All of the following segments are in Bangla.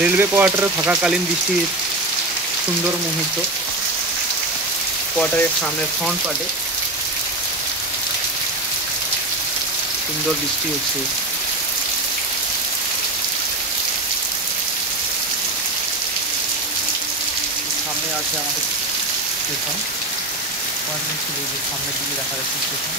রেলওয়ে কোয়ার্টারে থাকাকালীন বৃষ্টির সুন্দর মুহূর্ত। কোয়ার্টারের সামনের ফ্রন্ট পার্টে সুন্দর বৃষ্টি হচ্ছে। সামনে আছে আমাদের স্টেশন, কোয়ার্টারের সামনের দিকে দেখা যাচ্ছে স্টেশন।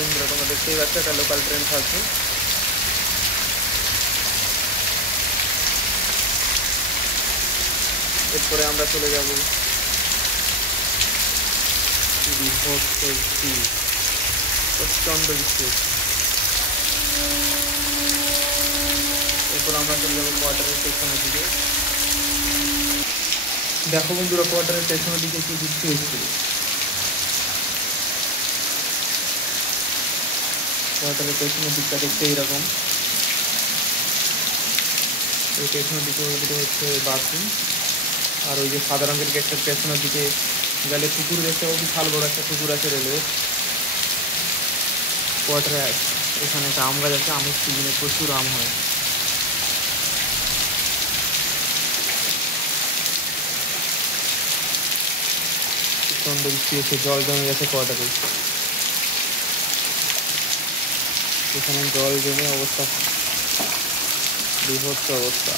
বন্ধুরা তোমরা দেখতেই পাচ্ছ একটা লোকাল ট্রেন থাকছে। এরপরে আমরা চলে যাব প্রচন্ড বৃষ্টি হচ্ছে। এরপর আমরা চলে যাবো কোয়ার্টারের পেছনের দিকে। দেখো বন্ধুরা কোয়ার্টারের পেছনের দিকে কি বৃষ্টি হচ্ছে। কোয়ার্টারের পেছনের দিকটা দেখতে এইরকম। এই পেছনের দিকে ওইদিকে হচ্ছে বাথরুম, আর ওই যে সাদা রঙের গেটটার পেছনের দিকে গেলে পুকুর দেখতে পাবো, বিশাল বড় একটা পুকুর আছে রেলওয়ে কোয়ার্টারে। এখানে একটা আম গাছ আছে, আমের সিজনে প্রচুর আম হয়। প্রচন্ড বৃষ্টি হচ্ছে, জল জমে গেছে কোয়ার্টারে। এখানে জল জমে অবস্থা, বিভৎস অবস্থা।